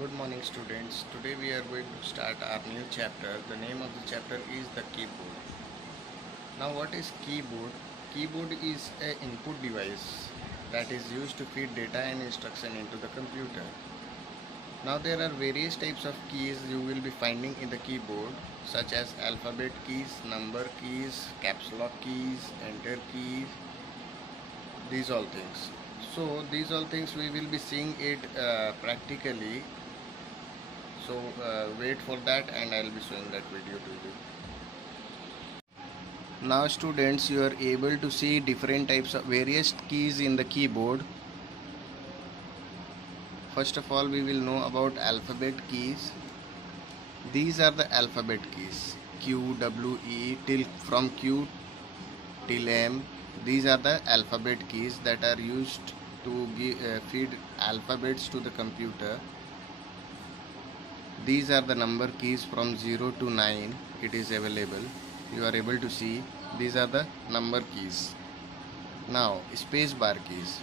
Good morning, students. Today we are going to start our new chapter. The name of the chapter is the keyboard. Now, what is keyboard? Keyboard is an input device that is used to feed data and instruction into the computer. Now, there are various types of keys you will be finding in the keyboard, such as alphabet keys, number keys, caps lock keys, enter keys, these all things. So, these all things we will be seeing it practically. So wait for that and I'll be showing that video to you. Now students, you are able to see different types of various keys in the keyboard. First of all, we will know about alphabet keys. These are the alphabet keys: Q, W, E till from Q till M. These are the alphabet keys that are used to feed alphabets to the computer. These are the number keys from 0 to 9. It is available. You are able to see these are the number keys. Now space bar keys.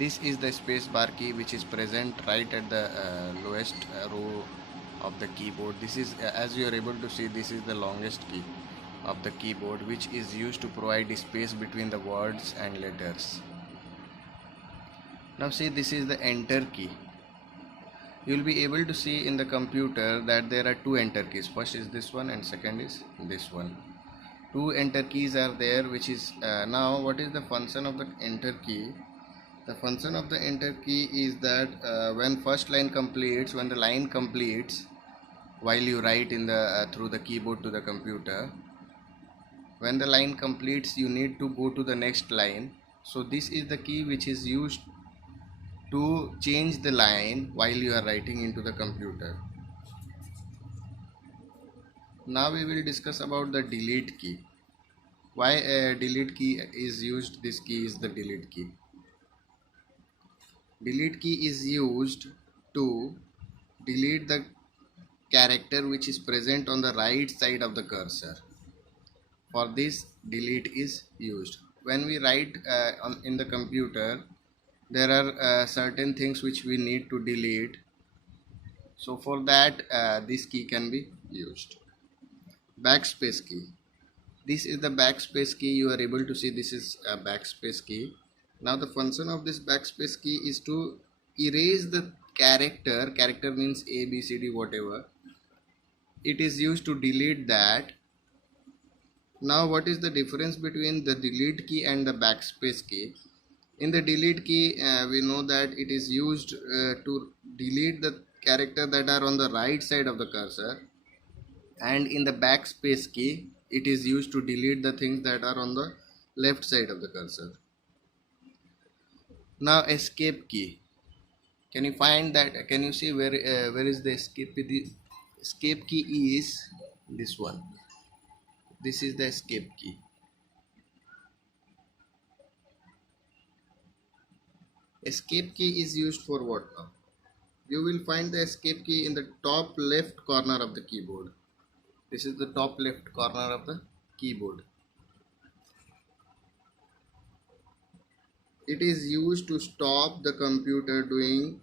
This is the space bar key which is present right at the lowest row of the keyboard. This is as you are able to see, this is the longest key of the keyboard, which is used to provide space between the words and letters. Now see, this is the enter key. You will be able to see in the computer that there are two enter keys. First is this one and second is this one. Two enter keys are there, which is now what is the function of the enter key? The function of the enter key is that when first line completes, when the line completes, while you write in the through the keyboard to the computer, when the line completes, you need to go to the next line. So this is the key which is used to change the line while you are writing into the computer. Now we will discuss about the delete key. Why a delete key is used? This key is the delete key. Delete key is used to delete the character which is present on the right side of the cursor. For this, delete is used. When we write in the computer, there are certain things which we need to delete. So for that, this key can be used. Backspace key. This is the backspace key. You are able to see this is a backspace key. Now the function of this backspace key is to erase the character. Character means A, B, C, D, whatever. It is used to delete that. Now what is the difference between the delete key and the backspace key? In the delete key, we know that it is used to delete the character that are on the right side of the cursor, and in the backspace key it is used to delete the things that are on the left side of the cursor. Now escape key. Can you find that? Can you see where is the escape key? The escape key is this one. This is the escape key. Escape key is used for what now? You will find the escape key in the top left corner of the keyboard. This is the top left corner of the keyboard. It is used to stop the computer doing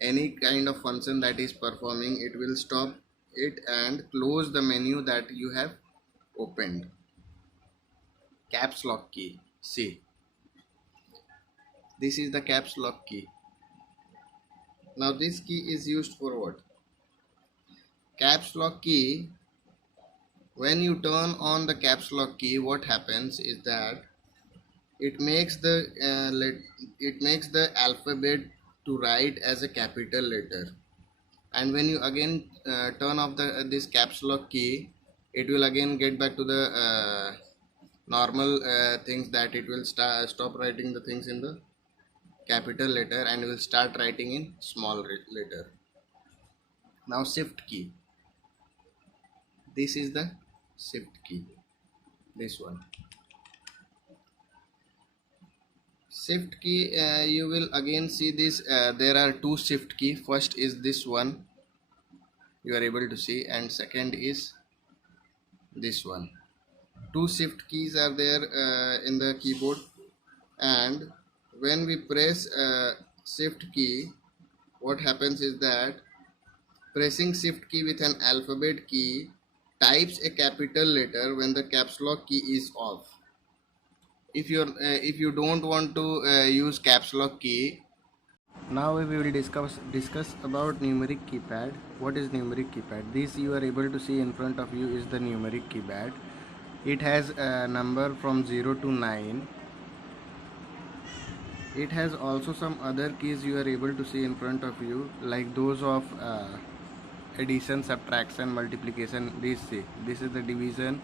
any kind of function that is performing. It will stop it and close the menu that you have opened. Caps lock key. See, this is the caps lock key. Now this key is used for what? Caps lock key, when you turn on the caps lock key, what happens is that it makes the alphabet to write as a capital letter, and when you again turn off this caps lock key, it will again get back to the normal things, that it will stop writing the things in the capital letter and will start writing in small letter. Now shift key. This is the shift key. This one. Shift key, you will again see this. There are two shift key. First is this one, you are able to see, and second is this one. Two shift keys are there in the keyboard, and when we press shift key, what happens is that pressing shift key with an alphabet key types a capital letter when the caps lock key is off. If you don't want to use caps lock key, now we will discuss about numeric keypad. What is numeric keypad? This you are able to see in front of you is the numeric keypad. It has a number from 0 to 9. It has also some other keys you are able to see in front of you, like those of addition, subtraction, multiplication. This is the division,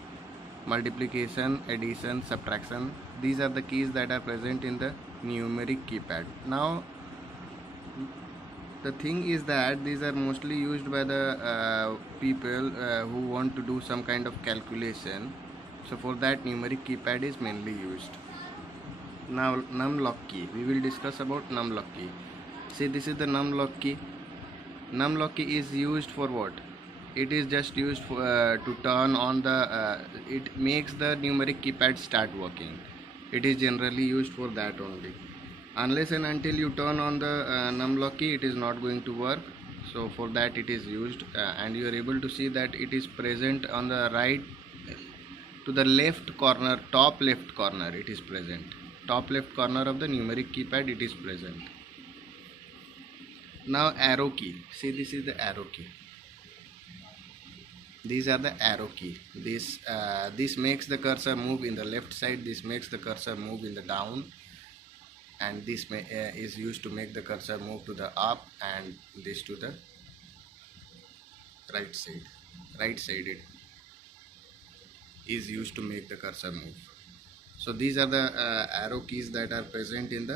multiplication, addition, subtraction. These are the keys that are present in the numeric keypad. Now the thing is that these are mostly used by the people who want to do some kind of calculation. So for that, numeric keypad is mainly used. Now num lock key, we will discuss about num lock key. See, this is the num lock key. Num lock key is used for what? It is just used for, to turn on the it makes the numeric keypad start working. It is generally used for that only. Unless and until you turn on the num lock key, it is not going to work. So for that it is used, and you are able to see that it is present on the right to the left corner, top left corner. It is present, top left corner of the numeric keypad. It is present. Now arrow key. See, this is the arrow key. These are the arrow key. This makes the cursor move in the left side. This makes the cursor move in the down, and this is used to make the cursor move to the up, and this to the right side. Right sided is used to make the cursor move. So these are the arrow keys that are present in the